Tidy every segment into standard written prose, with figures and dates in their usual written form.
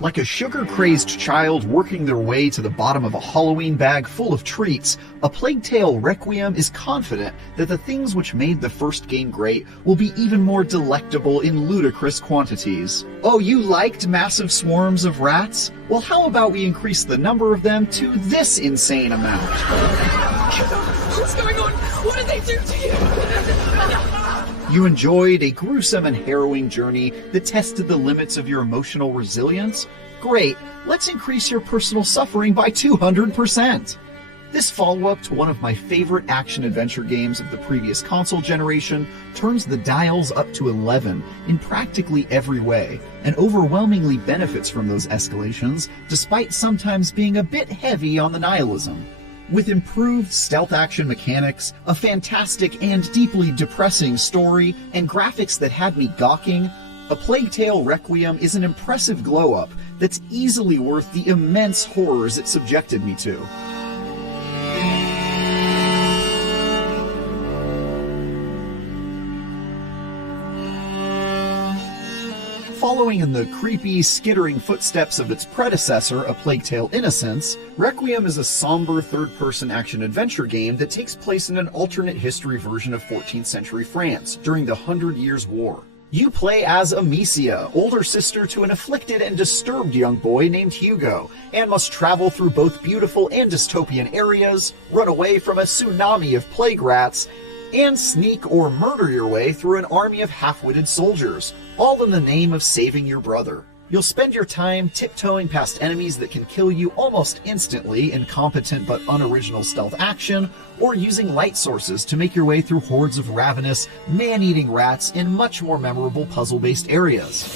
Like a sugar-crazed child working their way to the bottom of a Halloween bag full of treats, A Plague Tale: Requiem is confident that the things which made the first game great will be even more delectable in ludicrous quantities. Oh, you liked massive swarms of rats? Well, how about we increase the number of them to this insane amount? What's going on? What did they do to you? You enjoyed a gruesome and harrowing journey that tested the limits of your emotional resilience? Great, let's increase your personal suffering by 200%! This follow-up to one of my favorite action-adventure games of the previous console generation turns the dials up to 11 in practically every way, and overwhelmingly benefits from those escalations, despite sometimes being a bit heavy on the nihilism. With improved stealth action mechanics, a fantastic and deeply depressing story, and graphics that had me gawking, A Plague Tale: Requiem is an impressive glow-up that's easily worth the immense horrors it subjected me to. Following in the creepy, skittering footsteps of its predecessor, A Plague Tale: Innocence, Requiem is a somber third-person action-adventure game that takes place in an alternate history version of 14th century France during the 100 Years' War. You play as Amicia, older sister to an afflicted and disturbed young boy named Hugo, and must travel through both beautiful and dystopian areas, run away from a tsunami of plague rats, and sneak or murder your way through an army of half-witted soldiers, all in the name of saving your brother. You'll spend your time tiptoeing past enemies that can kill you almost instantly in competent but unoriginal stealth action, or using light sources to make your way through hordes of ravenous, man-eating rats in much more memorable puzzle-based areas.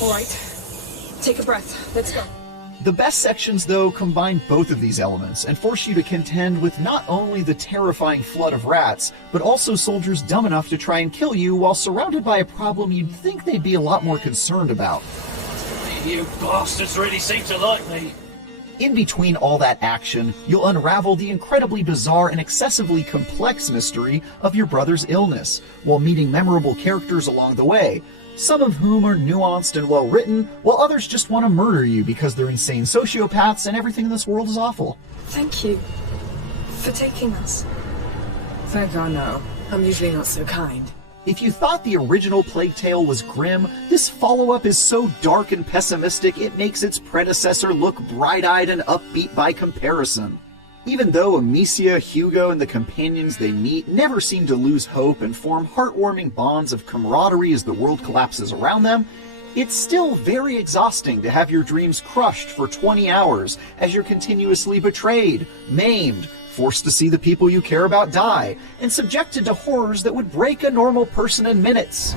Alright, take a breath, let's go. The best sections, though, combine both of these elements and force you to contend with not only the terrifying flood of rats, but also soldiers dumb enough to try and kill you while surrounded by a problem you'd think they'd be a lot more concerned about. You bastards really seem to like me. In between all that action, you'll unravel the incredibly bizarre and excessively complex mystery of your brother's illness, while meeting memorable characters along the way, some of whom are nuanced and well-written, while others just want to murder you because they're insane sociopaths and everything in this world is awful. Thank you for taking us. Thank God, no. I'm usually not so kind. If you thought the original Plague Tale was grim, this follow-up is so dark and pessimistic it makes its predecessor look bright-eyed and upbeat by comparison. Even though Amicia, Hugo, and the companions they meet never seem to lose hope and form heartwarming bonds of camaraderie as the world collapses around them, it's still very exhausting to have your dreams crushed for 20 hours as you're continuously betrayed, maimed, forced to see the people you care about die, and subjected to horrors that would break a normal person in minutes.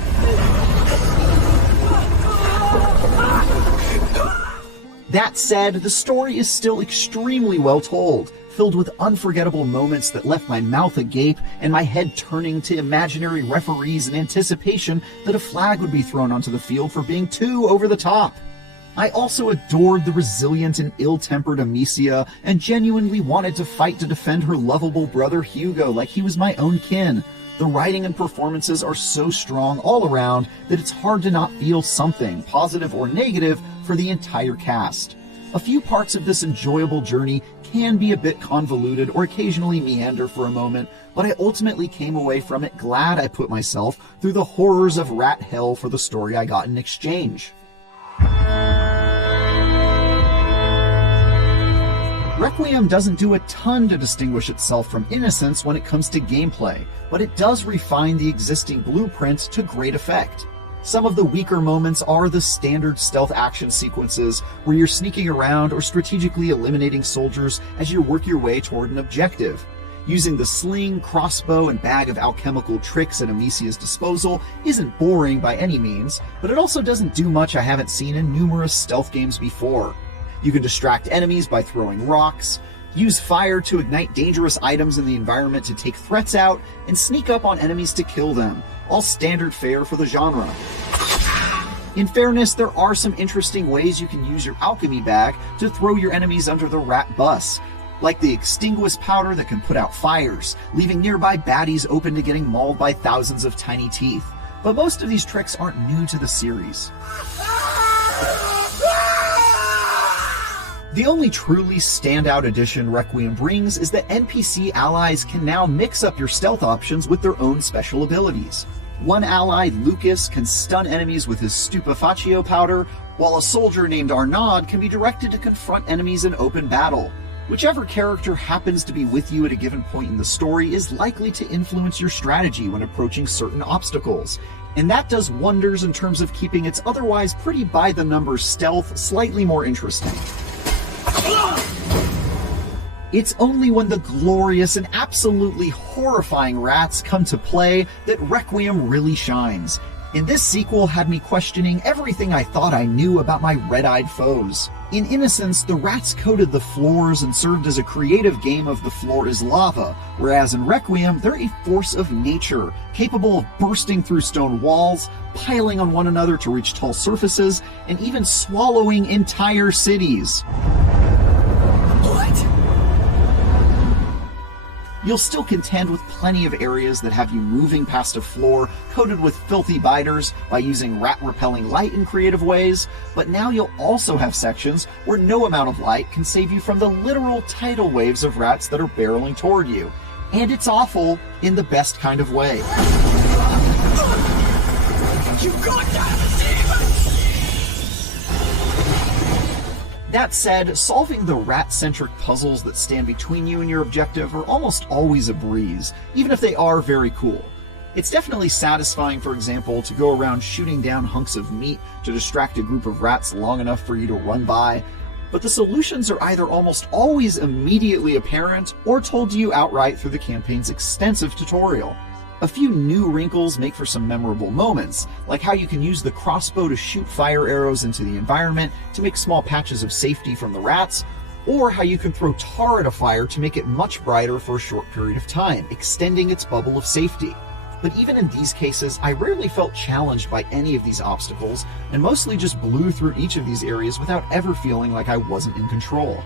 That said, the story is still extremely well told, filled with unforgettable moments that left my mouth agape and my head turning to imaginary referees in anticipation that a flag would be thrown onto the field for being too over the top. I also adored the resilient and ill-tempered Amicia and genuinely wanted to fight to defend her lovable brother Hugo like he was my own kin. The writing and performances are so strong all around that it's hard to not feel something, positive or negative, for the entire cast. A few parts of this enjoyable journey can be a bit convoluted or occasionally meander for a moment, but I ultimately came away from it glad I put myself through the horrors of rat hell for the story I got in exchange. Requiem doesn't do a ton to distinguish itself from Innocence when it comes to gameplay, but it does refine the existing blueprint to great effect. Some of the weaker moments are the standard stealth action sequences, where you're sneaking around or strategically eliminating soldiers as you work your way toward an objective. Using the sling, crossbow, and bag of alchemical tricks at Amicia's disposal isn't boring by any means, but it also doesn't do much I haven't seen in numerous stealth games before. You can distract enemies by throwing rocks, use fire to ignite dangerous items in the environment to take threats out, and sneak up on enemies to kill them, all standard fare for the genre. In fairness, there are some interesting ways you can use your alchemy bag to throw your enemies under the rat bus, like the extinguish powder that can put out fires, leaving nearby baddies open to getting mauled by thousands of tiny teeth. But most of these tricks aren't new to the series. The only truly standout addition Requiem brings is that NPC allies can now mix up your stealth options with their own special abilities. One ally, Lucas, can stun enemies with his Stupefatio powder, while a soldier named Arnaud can be directed to confront enemies in open battle. Whichever character happens to be with you at a given point in the story is likely to influence your strategy when approaching certain obstacles, and that does wonders in terms of keeping its otherwise pretty by-the-numbers stealth slightly more interesting. It's only when the glorious and absolutely horrifying rats come to play that Requiem really shines, and this sequel had me questioning everything I thought I knew about my red-eyed foes. In Innocence, the rats coated the floors and served as a creative game of the floor is lava, whereas in Requiem, they're a force of nature, capable of bursting through stone walls, piling on one another to reach tall surfaces, and even swallowing entire cities. You'll still contend with plenty of areas that have you moving past a floor coated with filthy biters by using rat-repelling light in creative ways, but now you'll also have sections where no amount of light can save you from the literal tidal waves of rats that are barreling toward you. And it's awful in the best kind of way. You goddamn demon! That said, solving the rat-centric puzzles that stand between you and your objective are almost always a breeze, even if they are very cool. It's definitely satisfying, for example, to go around shooting down hunks of meat to distract a group of rats long enough for you to run by, but the solutions are either almost always immediately apparent or told to you outright through the campaign's extensive tutorial. A few new wrinkles make for some memorable moments, like how you can use the crossbow to shoot fire arrows into the environment to make small patches of safety from the rats, or how you can throw tar at a fire to make it much brighter for a short period of time, extending its bubble of safety. But even in these cases, I rarely felt challenged by any of these obstacles, and mostly just blew through each of these areas without ever feeling like I wasn't in control.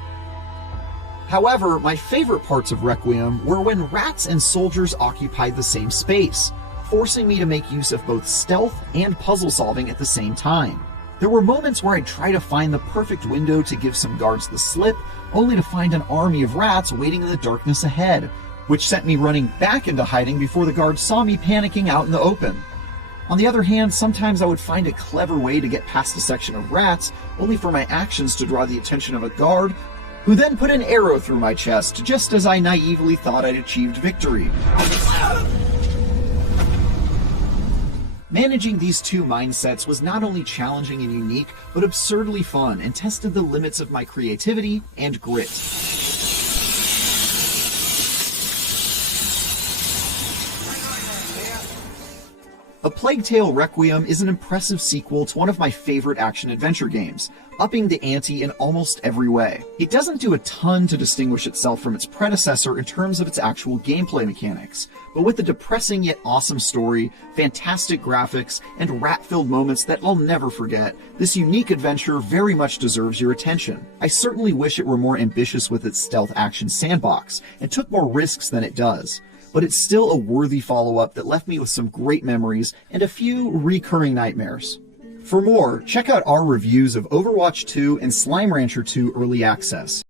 However, my favorite parts of Requiem were when rats and soldiers occupied the same space, forcing me to make use of both stealth and puzzle solving at the same time. There were moments where I'd try to find the perfect window to give some guards the slip, only to find an army of rats waiting in the darkness ahead, which sent me running back into hiding before the guards saw me panicking out in the open. On the other hand, sometimes I would find a clever way to get past a section of rats, only for my actions to draw the attention of a guard, who then put an arrow through my chest, just as I naively thought I'd achieved victory. Managing these two mindsets was not only challenging and unique, but absurdly fun, and tested the limits of my creativity and grit. A Plague Tale Requiem is an impressive sequel to one of my favorite action-adventure games, upping the ante in almost every way. It doesn't do a ton to distinguish itself from its predecessor in terms of its actual gameplay mechanics, but with a depressing yet awesome story, fantastic graphics, and rat-filled moments that I'll never forget, this unique adventure very much deserves your attention. I certainly wish it were more ambitious with its stealth action sandbox, and took more risks than it does. But it's still a worthy follow-up that left me with some great memories and a few recurring nightmares. For more, check out our reviews of Overwatch 2 and Slime Rancher 2 Early Access.